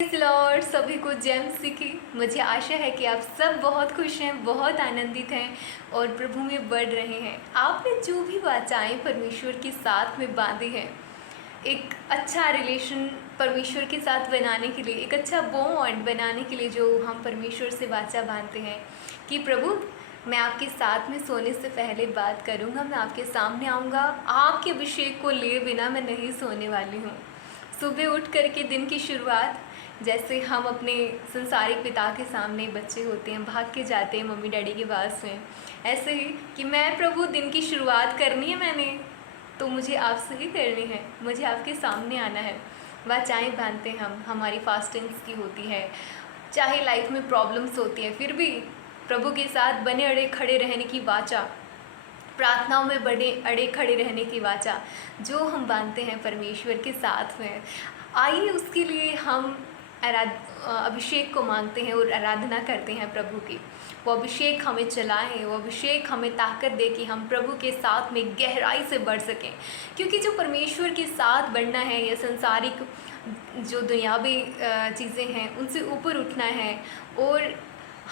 Praise Lord, सभी को जय मसीह की। मुझे आशा है कि आप सब बहुत खुश हैं, बहुत आनंदित हैं और प्रभु में बढ़ रहे हैं। आपने जो भी वाचाएँ परमेश्वर के साथ में बांधी हैं, एक अच्छा रिलेशन परमेश्वर के साथ बनाने के लिए, एक अच्छा बॉन्ड बनाने के लिए जो हम परमेश्वर से वाचा बांधते हैं कि प्रभु, मैं आपके साथ में सोने से पहले बात करूँगा, मैं आपके सामने आऊँगा, आपके अभिषेक को लिए बिना मैं नहीं सोने वाली हूँ। सुबह उठ कर के दिन की शुरुआत, जैसे हम अपने संसारिक पिता के सामने बच्चे होते हैं, भाग के जाते हैं मम्मी डैडी के पास में, ऐसे ही कि मैं प्रभु दिन की शुरुआत करनी है मैंने, तो मुझे आपसे ही करनी है, मुझे आपके सामने आना है। वाचाएँ बांधते हैं हम, हमारी फास्टिंग्स की होती है, चाहे लाइफ में प्रॉब्लम्स होती हैं, फिर भी प्रभु के साथ बने अड़े खड़े रहने की वाचा, प्रार्थनाओं में बड़े अड़े खड़े रहने की वाचा जो हम बांधते हैं परमेश्वर के साथ में, आइए उसके लिए हम अभिषेक को मांगते हैं और आराधना करते हैं प्रभु की। वो अभिषेक हमें चलाएं, वो अभिषेक हमें ताकत दे कि हम प्रभु के साथ में गहराई से बढ़ सकें, क्योंकि जो परमेश्वर के साथ बढ़ना है या संसारिक जो दुनियावी चीज़ें हैं उनसे ऊपर उठना है और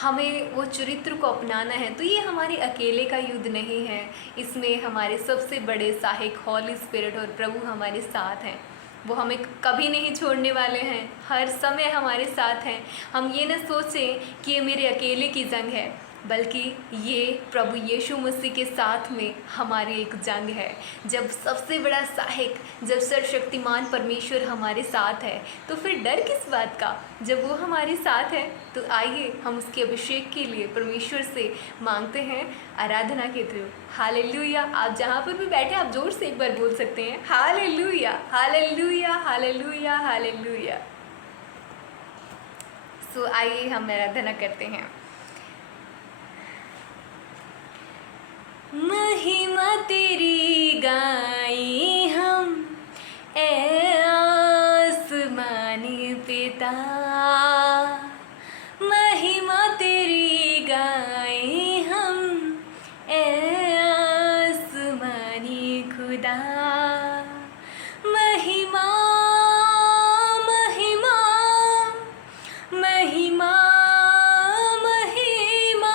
हमें वो चरित्र को अपनाना है, तो ये हमारे अकेले का युद्ध नहीं है। इसमें हमारे सबसे बड़े सहायक हॉली स्पिरिट और प्रभु हमारे साथ हैं। वो हमें कभी नहीं छोड़ने वाले हैं, हर समय हमारे साथ हैं। हम ये न सोचें कि ये मेरे अकेले की जंग है, बल्कि ये प्रभु यीशु मसीह के साथ में हमारी एक जंग है। जब सबसे बड़ा सहायक, जब सर्वशक्तिमान परमेश्वर हमारे साथ है, तो फिर डर किस बात का। जब वो हमारे साथ है तो आइए हम उसके अभिषेक के लिए परमेश्वर से मांगते हैं आराधना के थ्रू। हालेलुया। आप जहाँ पर भी बैठे आप जोर से एक बार बोल सकते हैं हालेलुया, हालेलुया, हालेलुया, हालेलुया। सो आइए हम आराधना करते हैं। महिमा तेरी गाएं हम, ए आसमानी पिता, महिमा तेरी गाएं हम, ए आसमानी खुदा। महिमा महिमा महिमा महिमा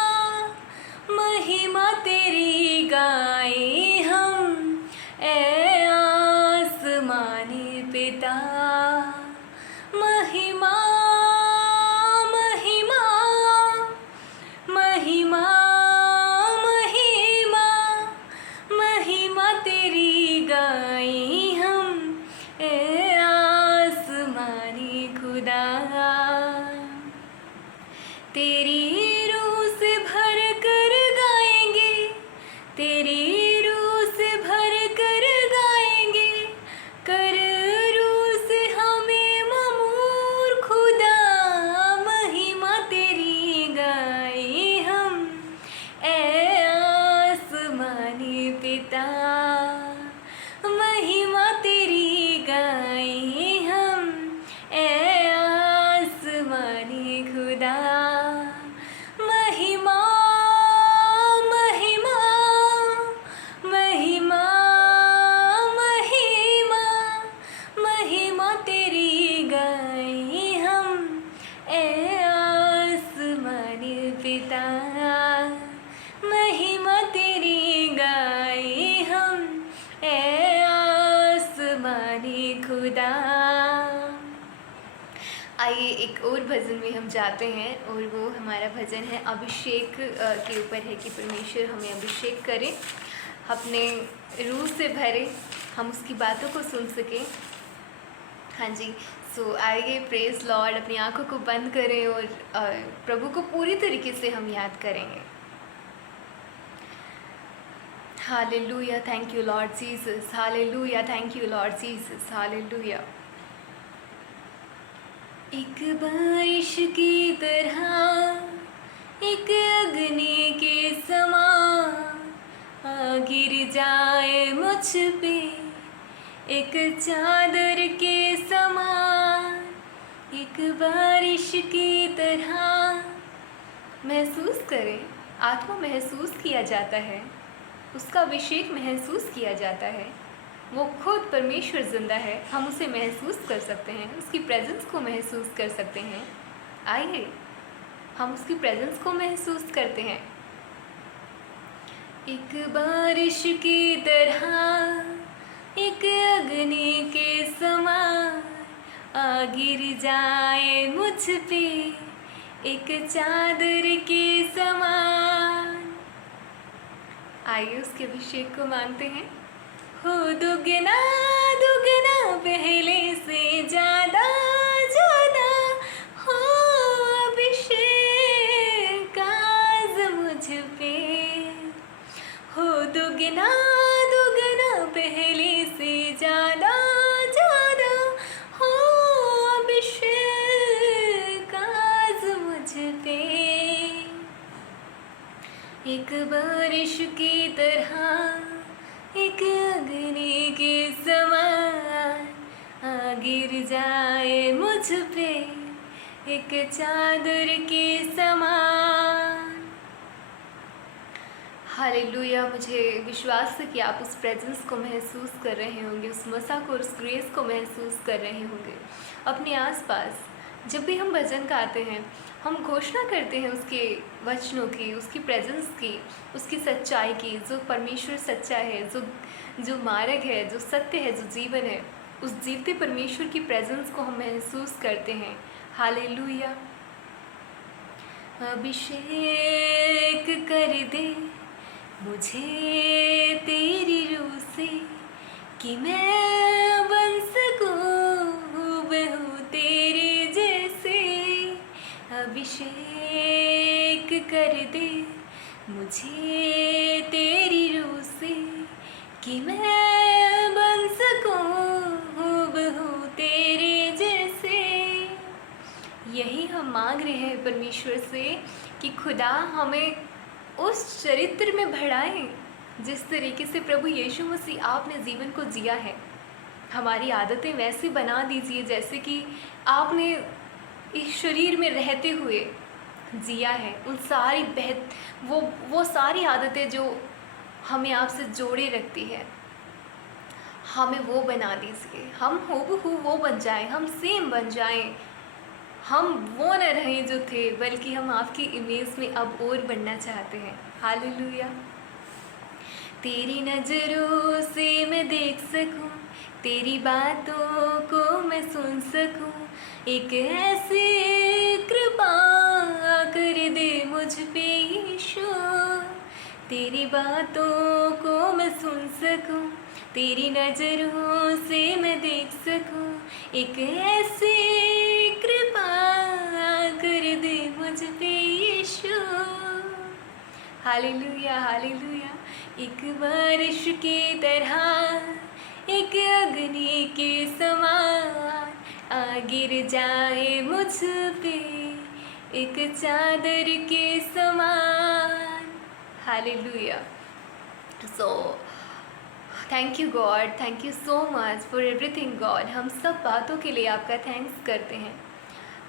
महिमा तेरी गाएं हम, ए आसमानी पिता। महिमा महिमा महिमा महिमा महिमा तेरी गाएं हम, ए आसमानी खुदा। तेरी रूह से भर कर गाएंगे, तेरी रूह से भर कर गाएंगे, कर रूह से हमें ममूर खुदा। महिमा तेरी गाएं हम, ए आसमानी पिता। महिमा तेरी गाएं हम, ए आसमानी खुदा। महिमा महिमा महिमा महिमा महिमा तेरी गाएं हम, ए आसमानी पिता। महिमा तेरी गाएं हम, ए आसमानी खुदा। आइए एक और भजन में हम जाते हैं और वो हमारा भजन है अभिषेक के ऊपर है कि परमेश्वर हमें अभिषेक करे, अपने रूह से भरे, हम उसकी बातों को सुन सकें। हाँ जी। सो आइए प्रेज़ लॉर्ड, अपनी आंखों को बंद करें और प्रभु को पूरी तरीके से हम याद करेंगे। Hallelujah, thank you lord Jesus, hallelujah, thank you lord Jesus, hallelujah. एक बारिश की तरह, एक अग्नि के समान आ गिर जाए मुझ पे, एक चादर के समान, एक बारिश की तरह। महसूस करें, आत्मा महसूस किया जाता है, उसका अभिषेक महसूस किया जाता है। वो खुद परमेश्वर ज़िंदा है, हम उसे महसूस कर सकते हैं, उसकी प्रेजेंस को महसूस कर सकते हैं। आइए हम उसकी प्रेजेंस को महसूस करते हैं। एक बारिश की तरह, एक अग्नि के समान आ गिर जाए मुझ पे, एक चादर के समान। आइए उसके अभिषेक को मांगते हैं। हो दुगना दुगना पहले से ज़्यादा ज़्यादा, हो अभिषेक आज मुझ पे। हो दुगना दुगना पहले से ज़्यादा ज़्यादा, हो अभिषेक आज मुझ पे। एक बारिश की तरह, एक अग्नि के समान आ गिर जाए मुझ पे, एक चादर के समान। हालेलुया। मुझे विश्वास है कि आप उस प्रेजेंस को महसूस कर रहे होंगे, उस मसा को, उस ग्रेस को महसूस कर रहे होंगे अपने आसपास। जब भी हम भजन गाते हैं, हम घोषणा करते हैं उसके वचनों की, उसकी प्रेजेंस की, उसकी सच्चाई की। जो परमेश्वर सच्चा है, जो मार्ग है, जो सत्य है, जो जीवन है, उस जीवते परमेश्वर की प्रेजेंस को हम महसूस करते हैं। हालेलुया। अभिषेक कर दे मुझे तेरी रूह से, कि मैं बन सकूं हूबहू तेरे जैसे। अभिषेक कर दे मुझे तेरी रूह से, कि मैं बन सकूं हूबहू तेरे जैसे। यही हम मांग रहे हैं परमेश्वर से कि खुदा हमें उस चरित्र में बढ़ाएं जिस तरीके से प्रभु यीशु मसीह आपने जीवन को जिया है। हमारी आदतें वैसे बना दीजिए जैसे कि आपने इस शरीर में रहते हुए जिया है। उन सारी वो सारी आदतें जो हमें आपसे जोड़े रखती है, हमें वो बना दीजिए। हम हूबहू वो बन जाएं, हम सेम बन जाएं। हम वो न रहें जो थे, बल्कि हम आपकी इमेज में अब और बनना चाहते हैं। हालेलुया। तेरी नज़रों से मैं देख सकूं, तेरी बातों को मैं सुन सकूं, एक ऐसी कृपा कर दे मुझ पे यीशु। तेरी बातों को मैं सुन सकूं, तेरी नज़रों से मैं देख सकूं, एक ऐसी कृपा कर दे मुझ पे यीशु। Hallelujah hallelujah. एक बारिश की तरह, एक अग्नि के समान आ गिर जाए मुझ पे, एक चादर के समान। Hallelujah. So thank you God, thank you so much for everything God. हम सब बातों के लिए आपका थैंक्स करते हैं।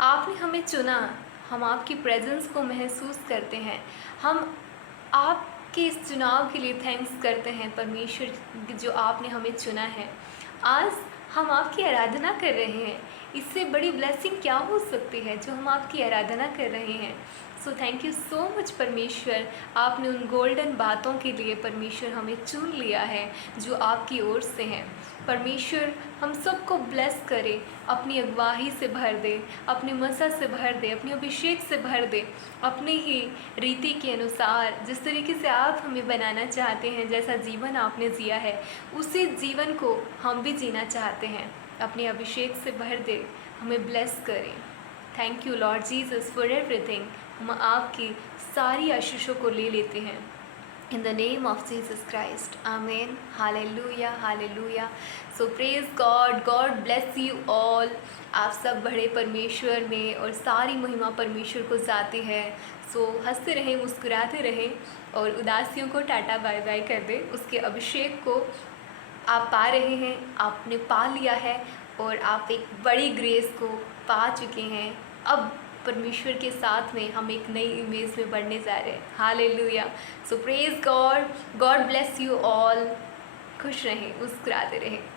आपने हमें चुना, हम आपकी प्रेजेंस को महसूस करते हैं। हम आपके इस चुनाव के लिए थैंक्स करते हैं परमेश्वर, जो आपने हमें चुना है। आज हम आपकी आराधना कर रहे हैं। इससे बड़ी ब्लेसिंग क्या हो सकती है जो हम आपकी आराधना कर रहे हैं। So thank you so much परमेश्वर। आपने उन गोल्डन बातों के लिए परमेश्वर हमें चुन लिया है जो आपकी ओर से हैं। परमेश्वर हम सबको ब्लेस करे, अपनी अगुवाही से भर दे, अपने मसा से भर दे, अपने अभिषेक से भर दे, अपने ही रीति के अनुसार जिस तरीके से आप हमें बनाना चाहते हैं, जैसा जीवन आपने जिया है उसी जीवन को हम भी जीना चाहते हैं। अपने अभिषेक से भर दे, हमें ब्लेस करें। Thank you lord Jesus for everything. हम आपकी सारी आशीषों को ले लेते हैं in the name of Jesus Christ, amen. Hallelujah hallelujah. So praise God, God bless you all. आप सब बड़े परमेश्वर में और सारी महिमा परमेश्वर को जाती है। सो हंसते रहें, मुस्कुराते रहें और उदासियों को टाटा बाय बाय कर दें। उसके अभिषेक को आप पा रहे हैं, आपने पा लिया है और आप एक बड़ी ग्रेस को पा चुके हैं। अब परमेश्वर के साथ में हम एक नई इमेज में बढ़ने जा रहे हैं। Hallelujah. So praise God, God bless you all, खुश रहें, मुस्कुराते रहें।